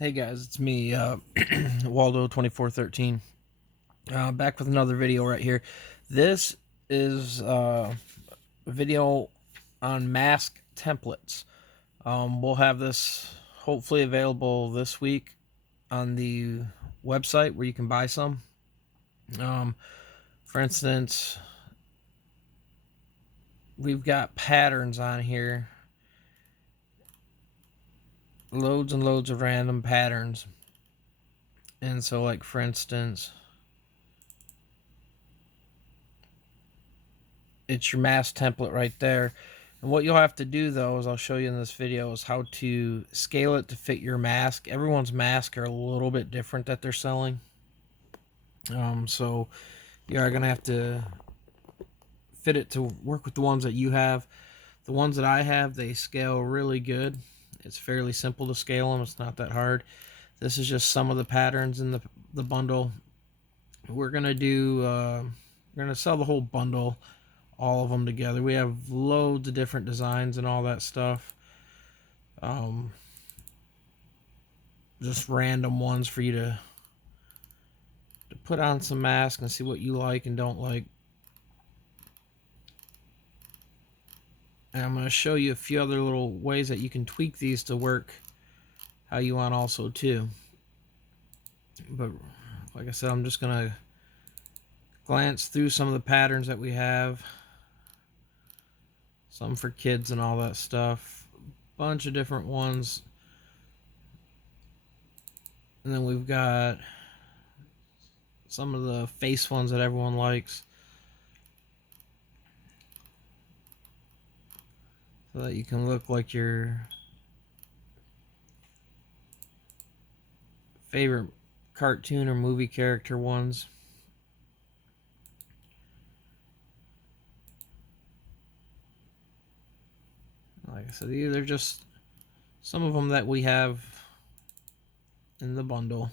Hey guys, it's me, Waldo2413, back with another video right here. This is a video on mask templates. We'll have this hopefully available this week on the website where you can buy some. For instance, we've got patterns on here, loads and loads of random patterns. And so, like, for instance, it's your mask template right there. And what you'll have to do, though, is I'll show you in this video, is how to scale it to fit your mask. Everyone's masks are a little bit different that they're selling. So you are going to have to fit it to work with the ones that you have. The ones that I have, they scale really good. It's fairly simple to scale them. It's not that hard. This is just some of the patterns in the bundle. We're going to do, we're going to sell the whole bundle, all of them together. We have loads of different designs and all that stuff. Just random ones for you to put on some masks and see what you like and don't like. And I'm going to show you a few other little ways that you can tweak these to work how you want also too. But like I said, I'm just going to glance through some of the patterns that we have. Some for kids and all that stuff. Bunch of different ones. And then we've got some of the face ones that everyone likes, so that you can look like your favorite cartoon or movie character ones. Like I said, they're just some of them that we have in the bundle.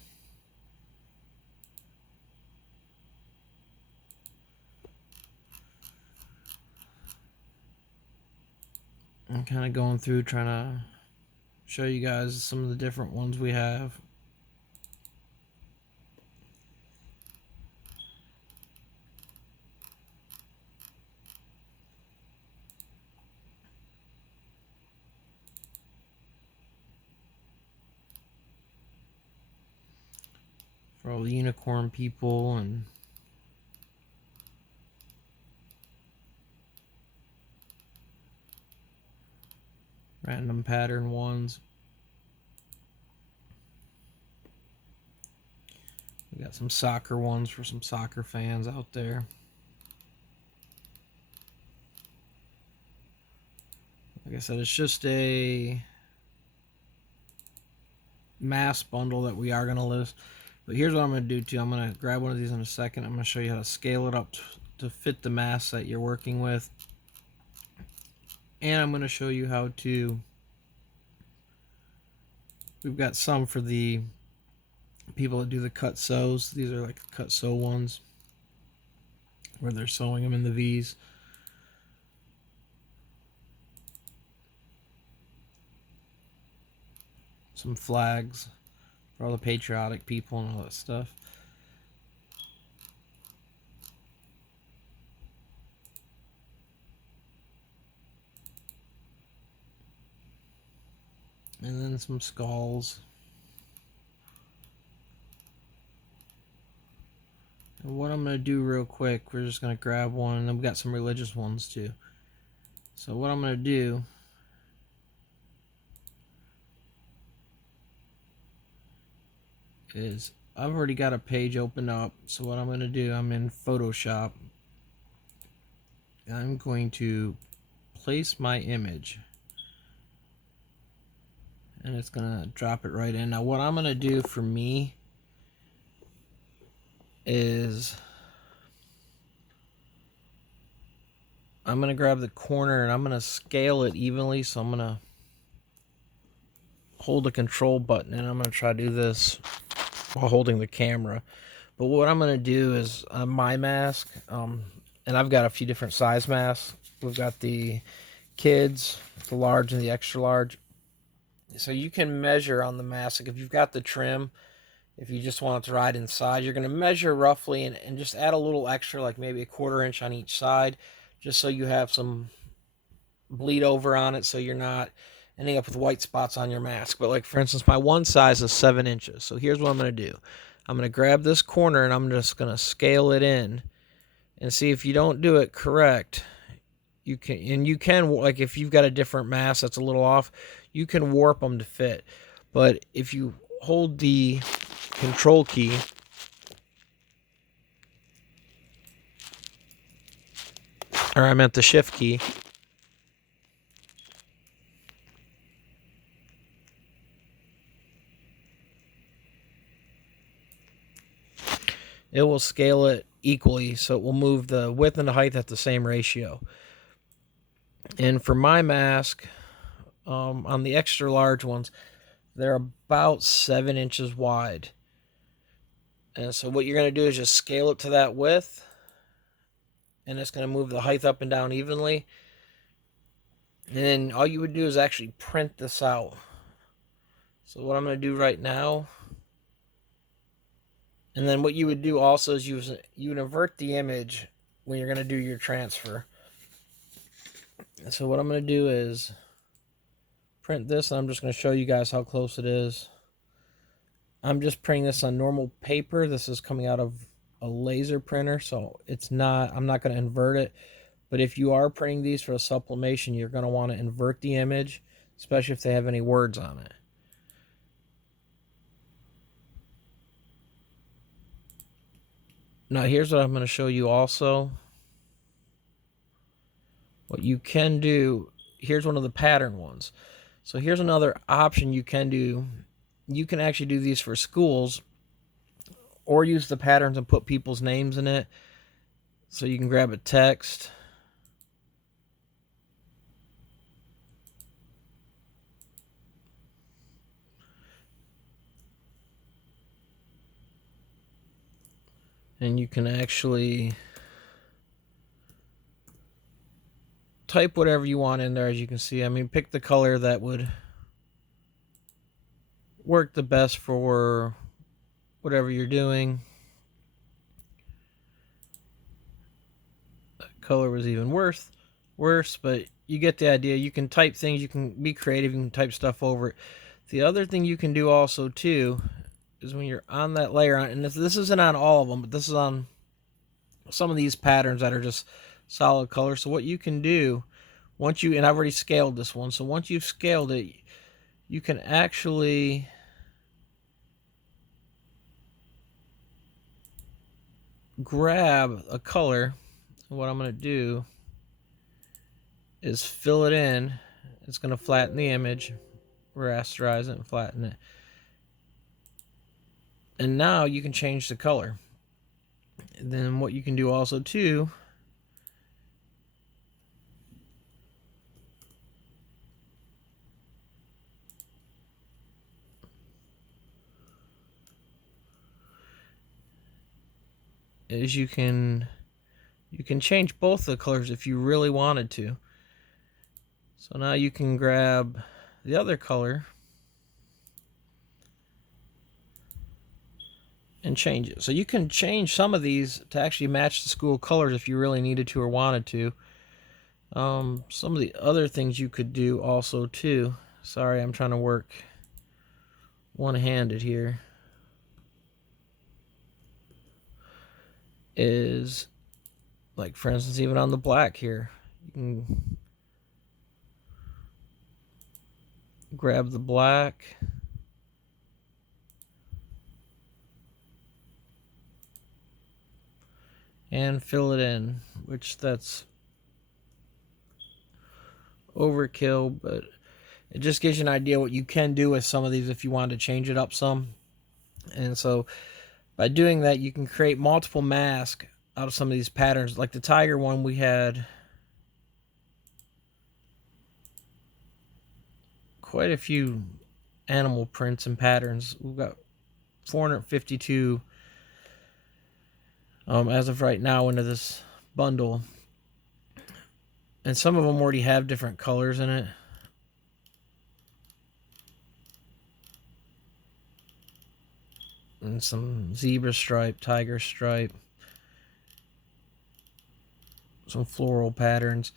I'm kind of going through trying to show you guys some of the different ones we have. For all the unicorn people and random pattern ones. We got some soccer ones for some soccer fans out there. Like I said, it's just a mass bundle that we are going to list. But here's what I'm going to do too. I'm going to grab one of these in a second. I'm going to show you how to scale it up to fit the mass that you're working with. And I'm going to show you how to... We've got some for the people that do the cut sews. These are like cut sew ones, where they're sewing them in the V's. Some flags for all the patriotic people and all that stuff. And then some skulls. And what I'm going to do real quick, we're just going to grab one, and then we've got some religious ones too. So what I'm going to do is, I've already got a page open up. So what I'm going to do, I'm in Photoshop. I'm going to place my image. And it's going to drop it right in. Now what I'm going to do for me is I'm going to grab the corner and I'm going to scale it evenly. So I'm going to hold the control button and I'm going to try to do this while holding the camera. But what I'm going to do is on my mask, and I've got a few different size masks. We've got the kids, the large and the extra large. So you can measure on the mask. Like if you've got the trim, if you just want it to ride inside, you're going to measure roughly and just add a little extra, like maybe a 1/4 inch on each side, just so you have some bleed over on it, so you're not ending up with white spots on your mask. But like for instance, my one size is 7 inches. So here's what I'm going to do. I'm going to grab this corner and I'm just going to scale it in and see if you don't do it correct. You can, like if you've got a different mask that's a little off, you can warp them to fit. But if you hold the control key, or I meant the shift key, it will scale it equally, so it will move the width and the height at the same ratio. And for my mask, on the extra large ones, they're about 7 inches wide. And so what you're going to do is just scale it to that width, and it's going to move the height up and down evenly. And then all you would do is actually print this out. So what I'm going to do right now, and then what you would do also is you would invert the image when you're going to do your transfer. And so what I'm going to do is print this, and I'm just going to show you guys how close it is. I'm just printing this on normal paper. This is coming out of a laser printer, so I'm not going to invert it. But if you are printing these for a sublimation, you're going to want to invert the image, especially if they have any words on it. Now here's what I'm going to show you also. What you can do, here's one of the pattern ones. So here's another option you can do. You can actually do these for schools, or use the patterns and put people's names in it. So you can grab a text, and you can actually type whatever you want in there. As you can see, I mean, pick the color that would work the best for whatever you're doing. That color was even worse, but you get the idea. You can type things, you can be creative, you can type stuff over it. The other thing you can do also too is when you're on that layer, and this isn't on all of them, but this is on some of these patterns that are just solid color. So what you can do, and I've already scaled this one, so once you've scaled it, you can actually grab a color. What I'm going to do is fill it in. It's going to flatten the image, rasterize it and flatten it. And now you can change the color. And then what you can do also too is you can change both the colors if you really wanted to. So now you can grab the other color and change it. So you can change some of these to actually match the school colors if you really needed to or wanted to. Some of the other things you could do also too. Sorry, I'm trying to work one-handed here. Is, like for instance, even on the black here, you can grab the black and fill it in, which that's overkill, but it just gives you an idea what you can do with some of these if you want to change it up some. And so by doing that, you can create multiple masks out of some of these patterns. Like the tiger one, we had quite a few animal prints and patterns. We've got 452 as of right now into this bundle, and some of them already have different colors in it. and some zebra stripe, tiger stripe, some floral patterns.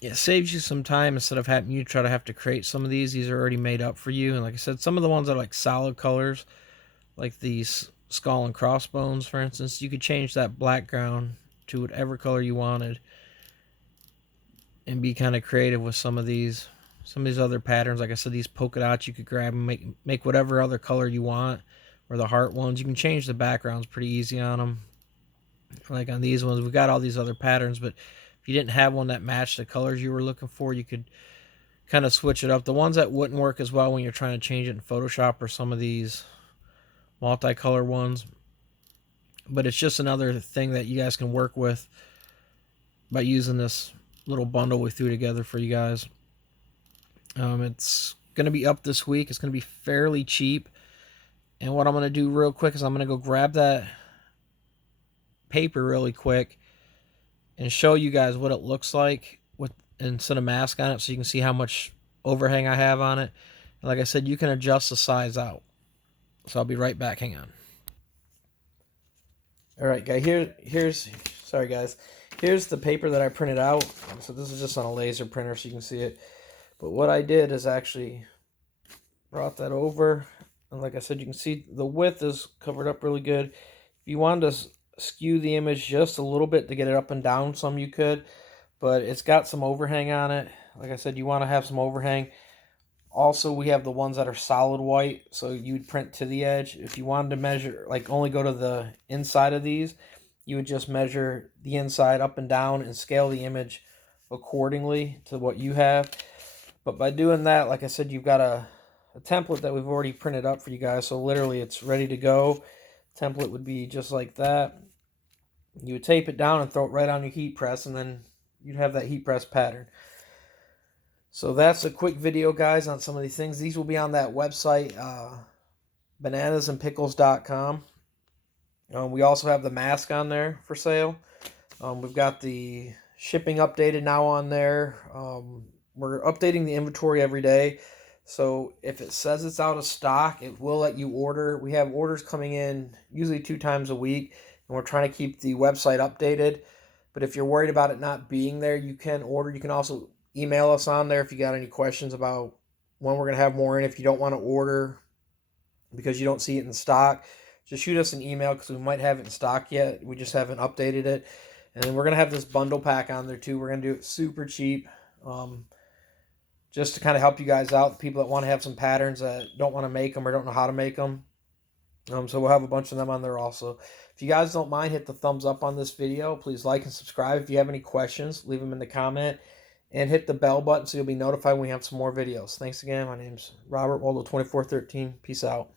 It saves you some time instead of having you try to have to create some of these. These are already made up for you. And like I said, some of the ones are like solid colors, like these skull and crossbones, for instance. You could change that background to whatever color you wanted and be kind of creative with some of these. Some of these other patterns, like I said, these polka dots, you could grab and make whatever other color you want, or the heart ones. You can change the backgrounds pretty easy on them. Like on these ones, we got all these other patterns, but if you didn't have one that matched the colors you were looking for, you could kind of switch it up. The ones that wouldn't work as well when you're trying to change it in Photoshop are some of these multicolor ones. But it's just another thing that you guys can work with by using this little bundle we threw together for you guys. It's going to be up this week. It's going to be fairly cheap. And what I'm going to do real quick is I'm going to go grab that paper really quick and show you guys what it looks like with instead of mask on it, so you can see how much overhang I have on it. And like I said, you can adjust the size out. So I'll be right back. Hang on. All right, guys. Here's sorry, guys. Here's the paper that I printed out. So this is just on a laser printer, so you can see it. But what I did is actually brought that over, and like I said, you can see the width is covered up really good. If you wanted to skew the image just a little bit to get it up and down some, you could, but it's got some overhang on it. Like I said, you want to have some overhang. Also, we have the ones that are solid white, so you'd print to the edge. If you wanted to measure, like only go to the inside of these, you would just measure the inside up and down and scale the image accordingly to what you have. But by doing that, like I said, you've got a template that we've already printed up for you guys. So literally it's ready to go. Template would be just like that. You would tape it down and throw it right on your heat press, and then you'd have that heat press pattern. So that's a quick video, guys, on some of these things. These will be on that website, bananasandpickles.com. We also have the mask on there for sale. We've got the shipping updated now on there. We're updating the inventory every day. So if it says it's out of stock, it will let you order. We have orders coming in usually 2 times a week, and we're trying to keep the website updated. But if you're worried about it not being there, you can order. You can also email us on there if you got any questions about when we're going to have more in. If you don't want to order because you don't see it in stock, just shoot us an email because we might have it in stock yet. We just haven't updated it. And then we're going to have this bundle pack on there too. We're going to do it super cheap. Just to kind of help you guys out, people that want to have some patterns that don't want to make them or don't know how to make them. So we'll have a bunch of them on there also. If you guys don't mind, hit the thumbs up on this video. Please like and subscribe. If you have any questions, leave them in the comment. And hit the bell button so you'll be notified when we have some more videos. Thanks again. My name's Robert Waldo 2413. Peace out.